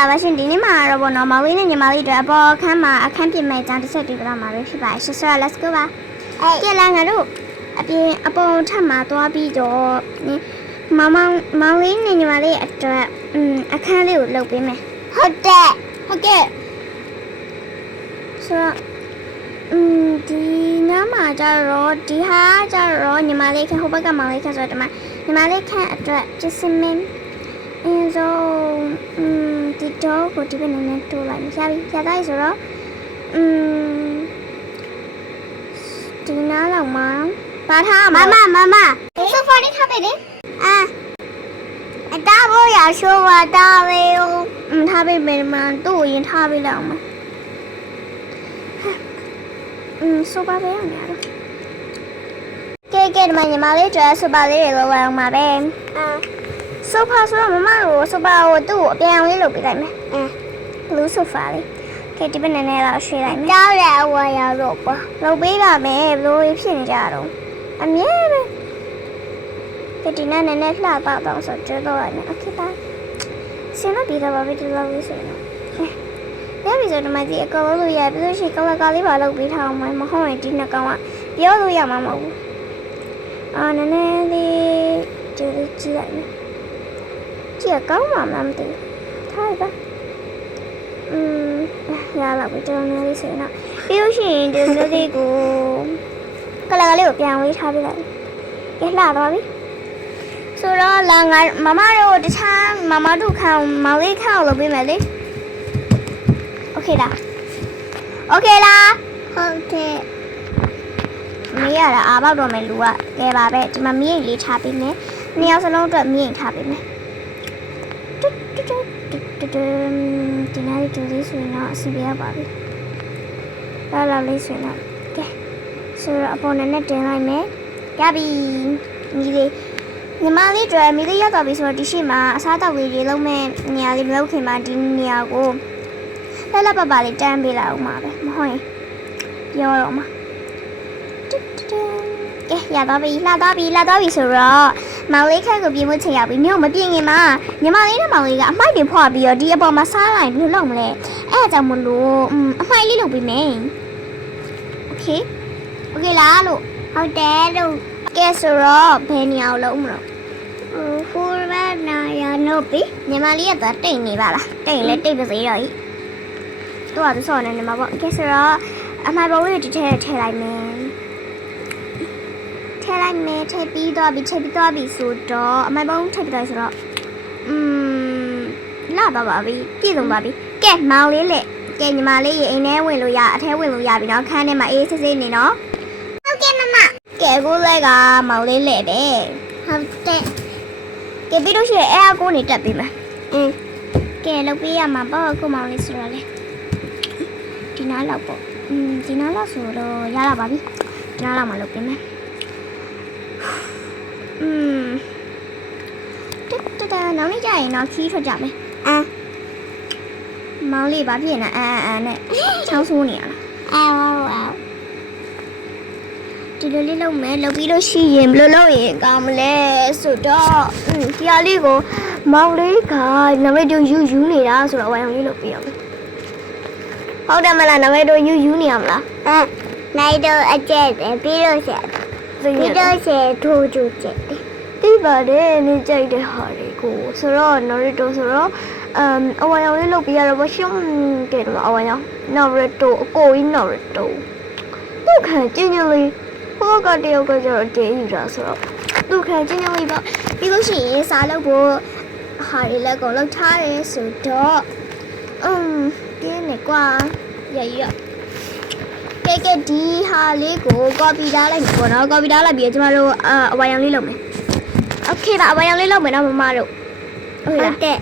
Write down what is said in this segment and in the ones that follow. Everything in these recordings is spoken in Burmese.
လာပါရှင်ဒီနေ့မှာတော့ဘောနော်မောင်လေးနဲ့ညီမလေးတို့အပေါ်အခန်းမှာအခန်းပြင်မဲ့ကြောင်းတစ်ဆက်ပြီးတော့မှာပဲဖြစ်ပါရှစ်ဆိုတော့ let's go ပါကဲလာငါတို့အပြင်အပေါ်ထပ်မှာသွားပြီးတော့မောင်လေးနဲ့ညီမလေးအတွက်အခန်းလေးကိုလုပ်ပေးမယ်ဟုတ်ကဲ့ဆိုတော့ဒီနားမှာကြတော့ဒီဟာကြတော့ညီမလေးခဟိုဘက်ကမောင်လေးခဆိုတော့ဒီမှာညီမလေးခန့်အတွက်ကျစမင်းဆိုဒီတော့ကိုဒီဘက်နဲ့တိုးလိုက်ရပြီရသွားပြီဆိုတော့ဒီနားလောက်မှာပါထားမမဆိုဖာလေးထားပေးလေအတားဖို့ရရှိုးပါတာပဲထားပေးမယ်မသူ့ကိုရင်ထားပေးလောက်မှာဆိုပါပဲအောင်ရတော့ကဲဒီမှာညီမလေးကျွဲဆိုပါလေးတွေလောက်အောင်မှာပဲဆိုဖာဆိုတော့မမတို့ဆိုဖာကိုသူ့ကိုအပြန်လေးလုပ်ပေးလိုက်မယ်ဘလူးဆိုဖာလေးကဲဒီဘက်နဲ့တော့ရွှေ့လိုက်မယ်တောက်တယ်အဝါရတော့ပါလုပ်ပေးပါမယ်ဘလို့ဖြစ်နေကြတော့အမြဲပဲကဲဒီနဲ့လှတော့ဆိုကျွဲတော့ရတယ်โอเคပါစင်တော့ဒီတော့ပဲဒီလောက်လေးဆိုရင်ရပြီဆိုတော့မကြီးအကောလုံးလို့ရပြီးလို့ရှိရင်ကောကလေးပါလုပ်ပေးထားအောင်မဟုတ်ရင်ဒီနှစ်ကောင်ကပြောလို့ရမှာမဟုတ်ဘူးနည်းနည်းလေးကြည့်လိုက်မယ်ကြည့်ကောင်းမှမသိဘူးထားပါရလာပြီတော်နေလေးဆိုရင်တော့ပြီးလို့ရှိရင်ဒီလိုလေးကိုကလကလေးကိုပြန်ဝေးထားပေးလိုက်ကဲလှသွားပြီဆိုတော့လာငါမမတို့တခြားမမတို့ခံမောင်လေးခန့်အောင်လုပ်ပေးမယ်လေโอเคလားဟုတ်ကဲမရတာအားပေါက်တော့မယ်လူကကဲပါပဲဒီမှာမြင့်လေးထားပေးမယ်နှစ်ယောက်စလုံးအတွက်မြင့်ထားပေးမယ်ဒီနေ့ဒီလေးဆိုရင်တော့အစီပြရပါပြီလာလေးဆိုရင်တော့ကဲဆိုတော့အပေါ်နဲ့တင်လိုက်မယ်ရပြီညီမလေးတွေ့မိလေးရောက်တော့ပြီဆိုတော့ဒီရှိမှာအစားတောက်လေးတွေလုံးမဲ့နေရာလေးမလုပ်ခင်မှာဒီနေရာကိုလက်ပလေးတန်းပေးလိုက်အောင်ပါပဲမဟုတ်ရင်ပြောတော့မှာကဲရသွားပြီလှသွားပြီဆိုတော့မောင်လေးခန့်ကိုပြင်ဖို့ချိန်ရပြီမြို့မပြင်ခင်မှာညီမလေးနဲ့မောင်လေးကအမိုက်တွေဖွာပြီးတော့ဒီအပေါ်မှာစားလိုက်ဘယ်လိုလုပ်မလဲအဲ့ဒါကြောင့်မလို့အမိုက်လေးလုပ်ပြီးမယ်โอเคလားလို့ဟုတ်တယ်လို့ကဲဆိုတော့ဘယ်နေရာကိုလုပ်မလို့ဟိုဘက်နာရနို့ပြီညီမလေးကတော့တိတ်နေပါလားတိတ်လဲတိတ်ပါစေတော့ဤသူကသူစောနေမှာပေါ့ကဲဆိုတော့အမိုက်ပေါ်လေးဒီထဲထည့်လိုက်မယ်ထည့်ပြီးသွားပြီဆိုတော့အမိုက်ပေါ်ထည့်ပြီးသွားဆိုတော့လာပါပြီပြည့်စုံပါပြီကဲမောင်လေးလေကဲညီမလေးရေအိမ်ထဲဝင်လို့ရအထဲဝင်လို့ရပြီနော်ခန်းထဲမှာအေးဆေးဆေးနေနော်ဟုတ်ကဲ့မမကဲကိုလည်းကမောင်လေးလေပဲဟုတ်တယ်ကဲပြီးလို့ရှိရင်အဲ့အကိုနေတက်ပြီမကဲလုပ်ပေးရမှာပေါ့အခုမောင်လေးဆိုတော့လေဒီနားလောက်ပေါ့ဒီနားလောက်ဆိုတော့ရလာပါပြီဒီနားလောက်မှလုပ်ပေးမယ်နောက်နေ့ကျရင်တော့ခီးထွက်ကြမယ်မောင်လေးဘာဖြစ်နေနဲ့ချောင်းဆိုးနေရလားဒီလိုလေးလုပ်မယ်လုပ်ပြီးလို့ရှိရင်ဘယ်လိုလုပ်ရင်ကောင်းမလဲဆိုတော့ဒီဟာလေးကိုမောင်လေးကနမိတ်တို့ယူနေတာဆိုတော့ဝိုင်အောင်လေးလုပ်ပြရမယ်ဟုတ်တယ်မလားနမိတ်တို့ယူနေရမလားနိုင်တော့အကျက်တယ်ပြီးတော့ဆက်ထိုးကျက်တယ်ဒီပါတယ်နေကြိုက်တဲ့ဟာတွေကိုဆိုတော့နော်ရီတိုဆိုတော့အဝိုင်အောင်လေးလုပ်ပြရတော့မရှုံးကဲတော့အဝိုင်အောင်နော်ရီတိုအကိုကြီးနော်ရီတိုသူ့ခံကျင်းလေးဟိုကတယောက်ကကျတော့တဲယူတာဆိုတော့သူ့ခံကျင်းလေးပေါ့ပြီးလို့ရှိရင်စားလုပ်ဖို့ဟာတွေလည်းကုန်လုပ်ထားတယ်ဆိုတော့ပြင်းနေကွာရကဲဒီဟာလေးကို copy ထားလိုက်မယ်ပေါ့နော် copy ထားလိုက်ပြီးကျမတို့အဝိုင်အောင်လေးလုပ်မယ်โอเคပါအဝိုင်အောင်လေးလုပ်မယ်နော်မမတို့ဟုတ်တယ်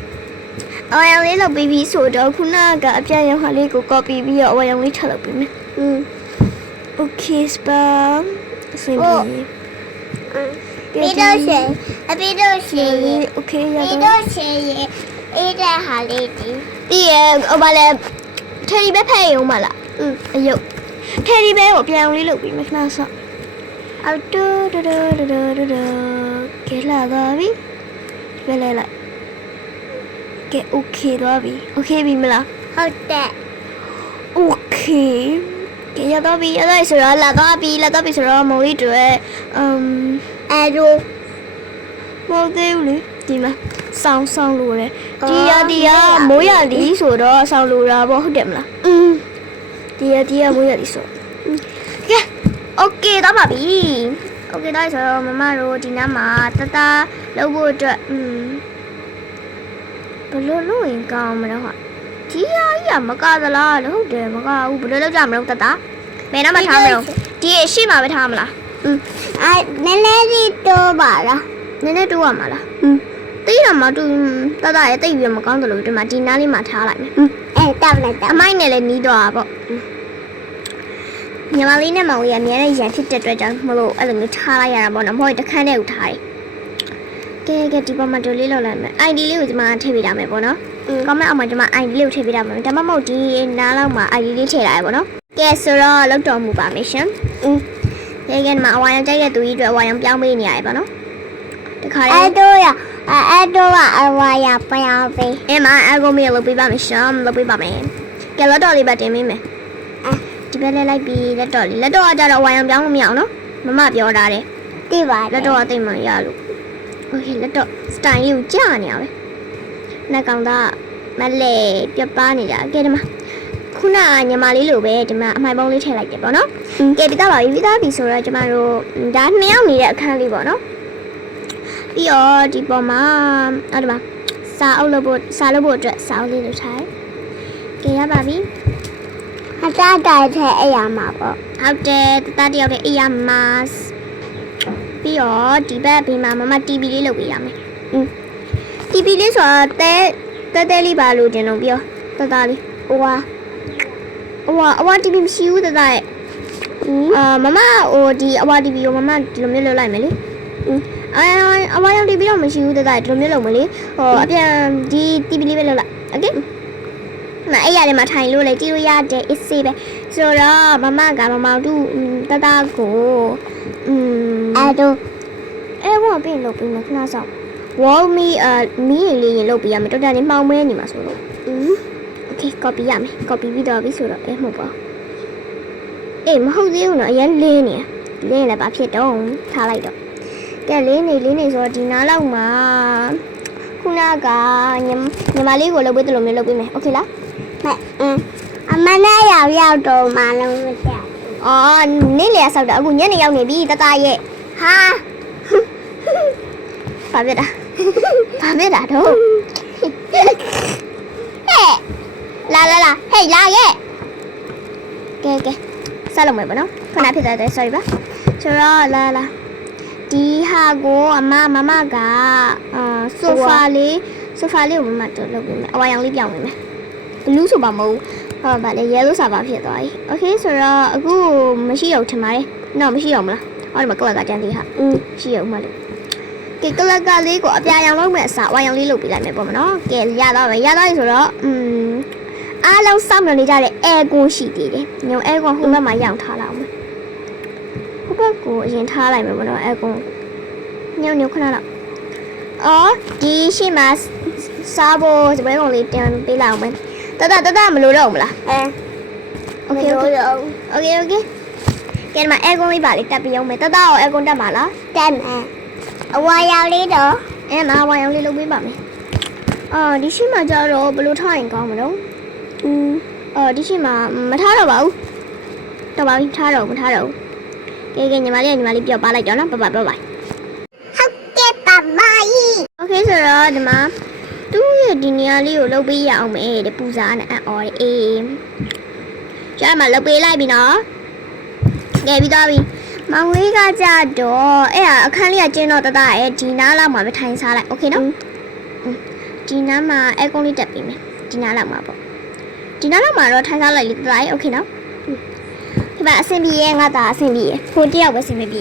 အဝိုင်အောင်လေးလုပ်ပြီးပြီဆိုတော့ခုနကအပြရဟာလေးကို copy ပြီးတော့အဝိုင်အောင်လေးထပ်လုပ်ပြီးမယ်โอเคစပါစင်ပြီးတော့ရှင်โอเคရတော့ပြီးတော့ရှင်အေးတဲ့ဟာလေးဒီပြီးရဟိုဘာလဲထရီပဲဖဲ့ရုံမလားအယုတ်ထရီပဲကိုပြန်အောင်လေးလုပ်ပြီးမယ်ခဏဆော့အော်တူကဲလာပါပြီပဲလဲလိုက် ကဲ okay သွားပြီ okay ပြီမလား ဟုတ်တယ် okay ကဲရတော့ပြီဆိုတော့လာတော့ပြီဆိုတော့မော်လေးတွေအဲဒို မဟုတ်သေးဘူးလေဒီမှာဆောင်းလို့ရတယ်ဒီရမိုးရလီဆိုတော့ဆောင်းလို့တာပေါ့ဟုတ်တယ်မလားဒီရမိုးရလီဆိုကဲ okay တော့ပါပြီ okay တော့ဆိုတော့မမတို့ဒီနားမှာတလုပ်ဖို့အတွက်ဘယ်လိုလုပ်ရင်ကောင်းမလဲဟာဒီရမကသလားလို့ဟုတ်တယ်မကဘူးဘယ်လိုလုပ်ကြမလို့တဘယ်နားမှာထားမလို့ဒီအရှိမပဲထားမလားအဲနည်းနည်းလေးတိုးပါလား နည်းနည်းတိုးရမှာလားတိတ်တော့မတူတရဲ့တိတ်ပြီးမကောင်းတယ်လို့ဒီမှာဒီနားလေးမှာထားလိုက်မယ်အဲတောက်လိုက်တာအမိုက်နဲ့လည်းနီးတော့တာပေါ့ညီမလေးနဲ့မောင်လေးကအများနဲ့ရန်ဖြစ်တဲ့အတွက်ကြောင့်မလို့အဲ့လိုမျိုးထားလိုက်ရတာပေါ့နော်မဟုတ်တခန်းထဲကိုထားတယ်ကဲဒီပေါ်မှာတိုးလေးလောက်လိုက်မယ် ID လေးကိုဒီမှာထည့်ပေးထားမယ်ပေါ့နော်comment အောက်မှာဒီမှာ ID လေးကိုထည့်ပေးထားမယ်ဒါမှမဟုတ်ဒီနားလောက်မှာ ID လေးထည့်လိုက်ရပေါ့နော်ကဲဆိုတော့လောက်တော်မူပါမယ်ရှင်ကဲဒီမှာအဝါရောင်ကြိုက်တဲ့သူကြီးတွေအဝါရောင်ပြောင်းပေးနေရတယ်ပေါ့နော်တခါလေးအဲဒိုကအဝါရပြောင်းပေးအဲ့မှာအကုန်မေးလုပ်ပေးပါမယ်ရှင်လုပ်ပေးပါမယ်ကဲလက်တော်လေးပဲတင်ပေးမယ်ဒီဘက်လဲလိုက်ပြီးလက်တော်ကကြတော့အဝါရောင်ပြောင်းလို့မရအောင်နော်မမပြောတာတယ်သိပါလက်တော်ကတိတ်မှရလို့โอเคလက်တော့ style လေးကိုကြာနေရပဲနှက်ကောင်သားမလဲပြပားနေတာကဲဒီမှာခုနကညီမလေးလိုပဲဒီမှာအမိုင်ပုံးလေးထည့်လိုက်တယ်ပေါ့နော်ကဲပြီးသားပါပြီဆိုတော့ကျမတို့ဒါ2ယောက်နေတဲ့အခန်းလေးပေါ့နော်ပြီးတော့ဒီပေါ်မှာအဲ့ဒီမှာစာလုပ်ဖို့အတွက်စာအုပ်လေးလုပ်ထားကဲရပါပြီအတားတိုင်ထဲအရာမှာပေါ့ဟုတ်တယ်တတယောက်တည်းအရာမှာပြီးတော့ဒီဘက်ဘေးမှာမမ TV လေးလုပ်ပေးရမယ်TV လေးဆိုတော့တဲလေးပါလို့တင်တော့ပြောတလေးအဝါ TV မရှိဘူးတရဲ့မမဟိုဒီအဝါ TV ကိုမမဒီလိုမျိုးလုပ်လိုက်မယ်လေအဝါရောင် TV တော့မရှိဘူးတရဲ့ဒီလိုမျိုးလုပ်မလေဟိုအပြန်ဒီ TV လေးပဲလုပ်လိုက်โอเคမအဲ့ရတယ်မှာထိုင်လို့လေကြည့်လို့ရတယ် is safe ပဲဆိုတော့မမကမမောင်တို့တကိုအဲဒိုဘာပြင်လုပ်ပြီးမခဏဆောင် wall me မီးလေးရင်လုပ်ပြရမယ်တော်တော်လေးမှောင်မဲနေမှာဆိုလို့okay copy ရမယ် copy ပြီးတော့ပြီဆိုတော့မဟုတ်ပါမဟုတ်သေးဘူးနော်အရင်လင်းနေလည်းဘာဖြစ်တော့ထားလိုက်တော့ကဲလင်းနေဆိုတော့ဒီနားလောက်မှာခုနကညီမလေးကိုလုပ်ပေးတယ်လို့မျိုးလုပ်ပေးမယ် okay လားအမနဲ့ရောက်တော့မှလုံးမချက်နေ့လေဆောက်တာအခုညနေရောက်နေပြီတရဲ့ဟာဘာဖြစ်တာတော့ဟဲ့လာဟဲ့လာရဲ့ကဲဆက်လုပ်မယ်ပေါ့နော်ခဏဖြစ်သွားတယ် sorry ပါဆိုတော့လာဒီဟာကိုမမကဆိုဖာလေးကိုမမတို့လုပ်ပေးမယ်အဝါရောင်လေးပြောင်းပေးမယ်ဘလူးဆိုပါမဟုတ်ဟုတ်ပါလေ yellow စာပါဖြစ်သွားပြီ okay ဆိုတော့အခုမရှိတော့ထင်ပါတယ်တော့မရှိတော့မလားဟောဒီမှာကလကတန်းလေးဟာရှိအောင်မလို့ကဲကလကလေးကိုအပြာရောင်လုပ်မယ်အစားဝါရောင်လေးလုပ်ပေးလိုက်မယ်ပေါ့မနော်ကဲရတော့ပြီဆိုတော့အားလုံးစောင့်နေကြတဲ့အဲကွန်ရှိသေးတယ်ညောင်အဲကွန်ဟိုဘက်မှာရောင်ထားလိုက်အောင်ဟိုဘက်ကိုအရင်ထားလိုက်မယ်ပေါ့နော်အဲကွန်ညောင်ခဏတော့ဒီရှိမှာစားဖို့စပွဲကုန်လေးတင်ပေးလိုက်အောင်မယ်တမလို့တော့မလားโอเคကဲဒီမှာအဲကွန်လေးပါလေတက်ပြီးအောင်မယ်တရောအဲကွန်တက်ပါလားတက်မယ်အဝါရောင်လေးတော့မအဝါရောင်လေးလုပ်ပေးပါမယ်ဒီရှိမှာကျတော့ဘယ်လိုထားရင်ကောင်းမလို့ဒီရှိမှာမထားတော့ပါဘူးတော့ပါပြီမထားတော့ဘူးကဲညီမလေးပြောပါလိုက်တော့နော်ဘိုင်ဟုတ်ကဲ့ပါโอเคဆိုတော့ဒီမှာသူ့ရဲ့ဒီနေရာလေးကိုလုပ်ပေးရအောင်မယ်တဲ့ပူစားနဲ့အော်ကျမလုပ်ပေးလိုက်ပြီနော်ကဲပြီးသွားပြီမောင်လေးကကြတော့အခန်းလေးကကျင်းတော့တရဲ့ဒီနားလောက်မှာပဲထိုင်စားလိုက်โอเคနော်ဒီနားမှာအဲကုန်းလေးတက်ပေးမယ်ဒီနားလောက်မှာပေါ့ဒီနားလောက်မှာတော့ထိုင်စားလိုက်လေတရဲ့โอเคနော်ဒီမှာအဆင်ပြေရဲ့ငါသားအဆင်ပြေရဲ့ကိုတယောက်ပဲအဆင်မပြေ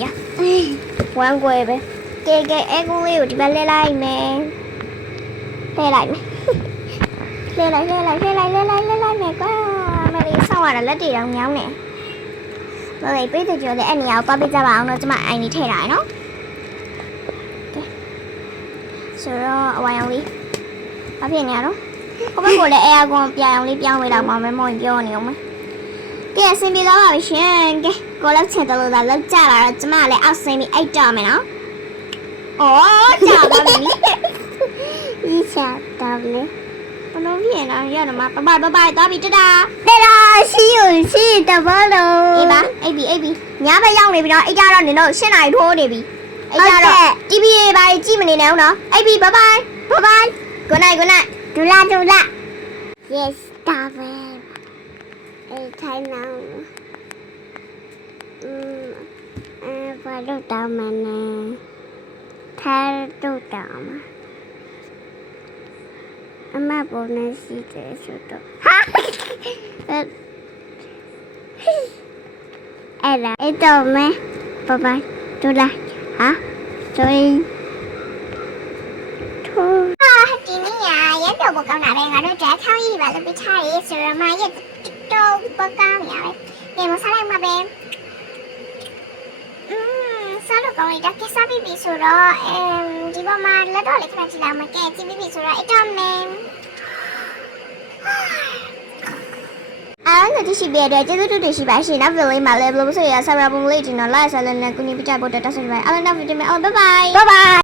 ဝမ်းကွယ်ပဲကဲအဲကုန်းလေးကိုဒီဘက်လဲလိုက်မယ်လဲလိုက်မယ်ကွာမလေးဆောင်းရတာလက်တွေတော့ညောင်းနေဘာလဲပြေးတဲ့ကြော်တဲ့အဲ့နေရာကိုသွားပေးကြပါအောင်တော့ကျမအိုင်လေးထည့်ထားရနော်ကဲဆိုတော့အဝါရောင်လေး ဘာဖြစ်နေရတော့ကိုဘကိုလည်းအဲအကွန်ပြအောင်လေးပြောင်းပေးတော့မှမမောင်ပြောနေအောင်မကဲအဆင်ပြေသွားပါပြီရှင်ကဲကိုလည်းချင်တယ်လို့သာလောက်ကြလာတော့ကျမလည်းအောက်ဆင်းပြီးအိတ်တော်မယ်နော်ဩကြာပါပြီ一下到了， ဘလို့ဖြစ်နေရတော့မှဘဘသွားပြီတတာ 对了，西游记的不 အေးပါ 喽。 အိပ်ပြီညဘက်ရောက်နေပြီနော်အိတ်ကြတော့နင်တို့၈နာရီထိုးနေပြီအိတ်ကြတော့ TV ရေးပါကြည့်မနေနဲ့ဦးနော်အိပ်ပြီဘိုင်ဘိုင် good night 嘟啦嘟啦，yes，到了。哎，太难了。把路到门呢？他路到吗？阿妈不能洗这手的。哈，哎啦，哎到没？拜拜，嘟啦，啊，所以。ဒီနေ့ရရတော့ဘကောင်းတာပဲငါတို့ဓာတ်ချောင်းကြီးပါလို့ပြချရေးဆိုရမရဲ့တော့ဘကောင်းရပဲဒီမစားလိုက်မှာပဲစားလို့ကောင်းလိုက်တာကစားပြီးဆိုတော့ဒီဘမှာလက်တော့လေးခဏကြည့်လာမှာကဲကြည့်ပြီးဆိုတော့အတော့မင်းအားလုံးတို့ရှိပြတဲ့ကျေးဇူးတူရှိပါရှင်နောက်ဗီဒီယိုလေးမှာလည်းဘယ်လိုဆိုရဆရာဘုံလေးဒီနော် like ဆာလန်နဲ့ကုညီပြကြဖို့တက်ဆက်ပါအားလုံးနောက်ဗီဒီယိုမှာ bye bye